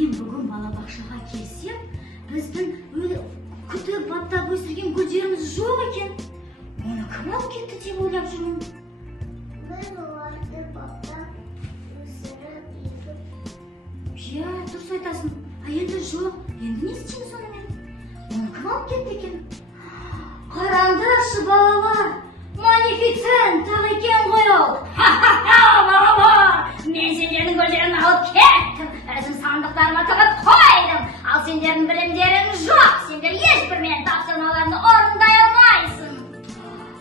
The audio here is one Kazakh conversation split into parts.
мен бүгін балабақшаға келсем, біздің күтіп баптап өсірген гүлдеріміз жоқ екен. Оны кім алып кетті деп ойлап жүрмін. Мен оларды баптап өсіріп едім. Иә, дұрыс айтасың. Енді жоқ. Енді не істейміз онымен? Оны кім алып кетті екен? Қараңдаршы балалар, манифицент екен ғой ол. Балалар, мен сендердің гүлдерін алып кеттім. Өзім сандықтарыма тығып қойдым. Ал сендердің білімдерің жоқ. Сендер ешбір менің тапсырмаларымды орындай алмайсың.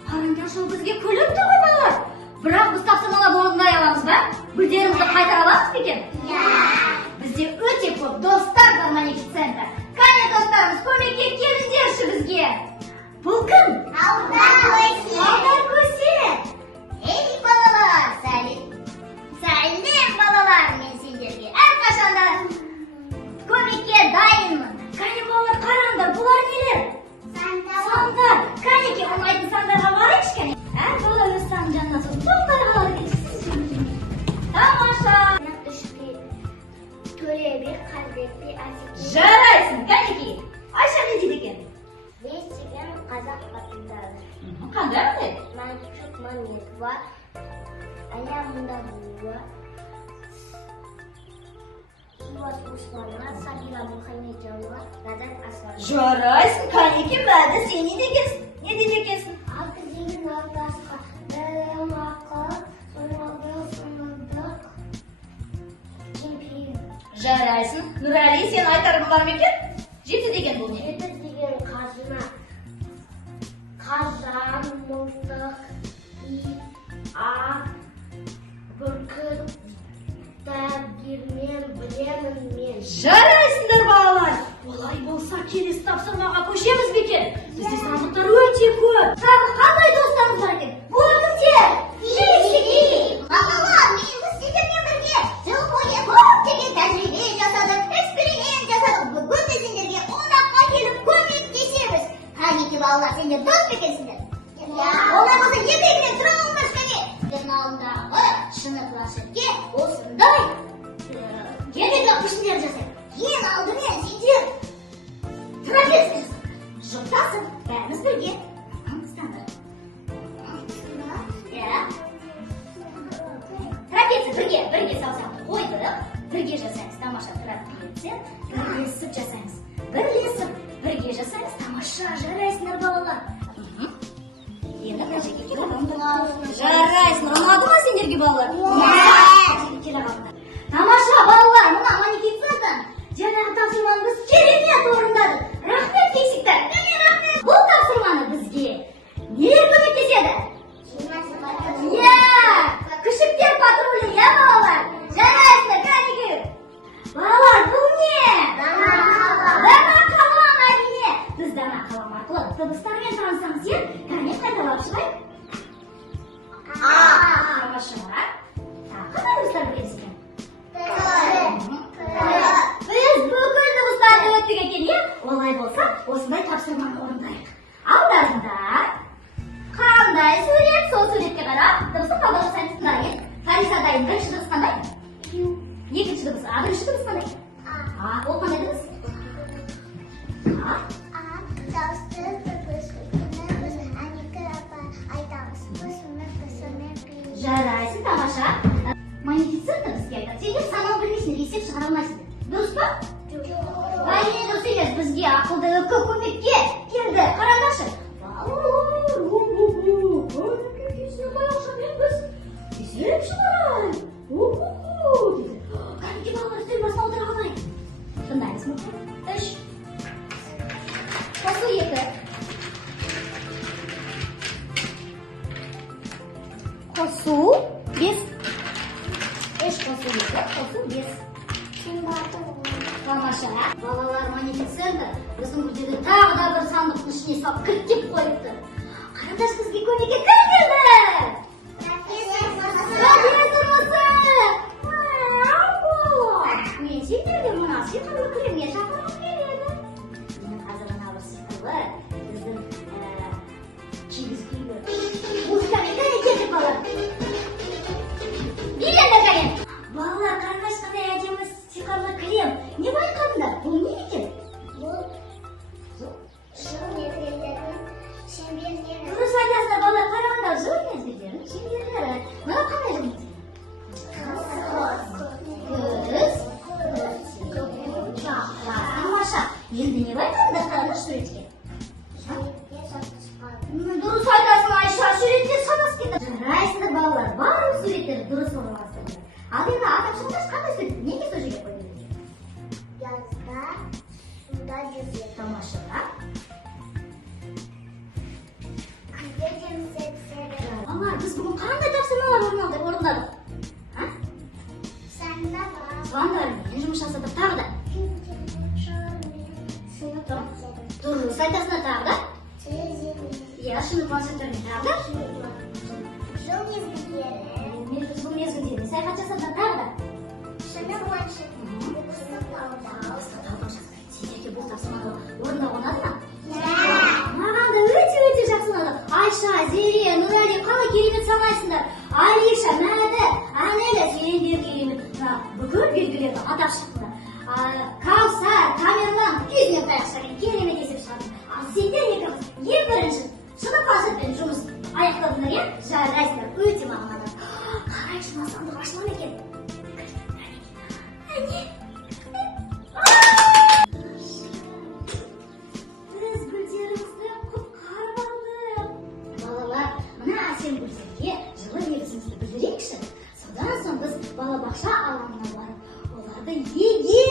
Қараңдаршы, ол бізге күліп тұр ғой балалар. Бірақ біз тапсырмаларды орындай аламыз ба? Гүлдерімізді қайтара аламыз ба екен? Бізде өте көп достар бар манифицентта. Қане достарымыз, көмекке келіңдерші бізге. Бұл кім? Алдар көсет. Ей балалар, сәлем балалар, мен сендерге әрқашанда көмекке дайынмын. Қане балалар, қараңдар, бұлар нелер? Сандар. Қанеке, ұнайтын сандарға барайықшы кәне. Әр бала өз санын жанына сосын. Тоқтарға алады кетсіз. Тамаша. Төлебек, Қалбекбек, Әсеке. Жарайсың, Қанеке. Айша не дейді екен? Бес деген қазақ қатындары. Қандай андай? Маншук Мамедова, Аямында Буа, Суас Усманова, Сәбилер Мұхамеджанова, Назар Асфар. Жарайсың, Қанеке, мәді сен не дейді екенсің? Алты деген ортасқа білім ақыл, сонағылық, кемпейін. Жарайсың, Нұрәли, сен айтарың бар ма екен? Жеті деген бұл не? Жеті деген қазына. Қазан, мылтық, ит, ат, бүркіт, дәрігермен білемін мен. Жарайсыңдар балалар. Олай болса келесі тапсырмаға көшеміз бе екен? Бізде сандықтар өте көп. Тағы қандай достарымыз бар екен? Бұл кімдер? Балалар, мен сіздермен бірге жыл бойы көптеген тәжірибе жасадық, эксперимент жасадық. Бүгін де сендерге қонаққа келіп көмектесеміз. Қанеке балалар, сендер дос па екенсіңдер? Олай болса екі-екіден сұрауыңдар кәне. Сіздердің алдындағы шыны планшетке осындай керегі пішіндер жасайық. Ең алдымен сендер трапеция жұптасың, бәріміз бірге. Трапеция бірге саусақты қойдық, бірге жасаймыз. Тамаша трапеция, бірлесіп жасаймыз. Бірге жасаймыз. Тамаша, жарайсыңдар балалар. Жарайсың, ұнады ма сендерге балалар? Тамаша балалар, мына манифиценттен жаңағы тапсырманы біз керемет орындадық. Рахмет кексіктер. Рахмет. Бұл тапсырманы бізге не көмектеседі? Күшіктер патрулі, балалар. Жарайсыңдар, Қанеке. Балалар, бұл не? Дана қалам әрине. Біз дана қалам арқылы дыбыстармен танысамыз, Қане қайталап шығайық. Тамаша. Қандай дыбыстар білесіздер? Біз бүкіл дыбыстарды өттік екен, Олай болса, осындай тапсырманы орындайық. Алдарында қандай сурет, сол суретке қарап, дыбысын қалда жасаймыз. Тариса дайын, бірінші дыбыс қандай? Екінші дыбыс, бірінші дыбыс қандай? Ол қандай дыбыс? Дауысты дыбыс, күніміз, әнекі айтамыз. Жарайсың, тамаша. Манифицентті бізге айтады. Сендер санау білмейсіңдер, есеп шығара алмайсыңдар. Дұрыс па? Әрине дұрыс емес, бізге ақылды үкі көмекке келді. Қараңдаршы. Есеп шығарайық. Қанеке балалар, үстел басына отыра қалайық. Тыңдаймыз мұны. 3. Қосу 2. Қосу 5. 3 қосу 2, қосу 5. Тамаша. Балалар манифиценті біздің гүлдерді тағы да бір сандықтың ішіне салып кірттеп қойыпты. Қараңдаршы, бізге көмекке кім келді? Мен сендерге мына сиқырлы кілемге шақырғым келеді. Мен қазір мына бір сиқырлы біздің кигіз күйгі музыкамен кәне кетіп балалар. Билеңдер кәне. Балалар, қараңдаршы, қандай әдемі сиқырлы кілем. Не Енді не айтады да қараңдаршы суретке? Суретке шатыспады. Дұрыс айтасың, Айша, суреттер шатасып кетті. Жарайсыңдар балалар, барлық суреттерді дұрыс орналастырыңдар. Ал енді атап шығыңдаршы, қандай сурет? Неге сол жерге қойдыңыз? Yazda, suda yüzüyor. Тамаша. Kızım sesleri. Балалар, біз бүгін қандай тапсырмалар орындадық? Sen de var. Звондармен жұмыс жасадық тағы да. Дұрыс айтасыңдар тағы да. Иә, шыны планшеттермен тағы да. Жыл мезгілдері. Бұл мезгілдерде саяхат жасадық тағы да. Шыны планшет. Бұқысы талдау. Сендерге бұл тапсырманы орындау ұнады ма? Маған да өте жақсы ұнады. Айша, Зере, Нұрали, қалай керемет санайсыңдар. Алиша, Мәді, Әнелі, сендер керемет. Бүкіл белгілерді атап шықтыңдар. Каусар, Камерлан, кезінен таяқшаға керемет есеп шығардың. Ал сендер екеуміз ең бірінші шыны планшетпен жұмыс аяқтадыңдар, иә? Жарайсыңдар, өте маған ұнады. Қарайшы, масандық ашылған екен. Әне. Біз гүлдерімізді құтқарып алдық. Балалар, мына әсем гүлдерге жылы лебізімізді білдірейікші. Содан соң біз балабақша алаңына барып, оларды егер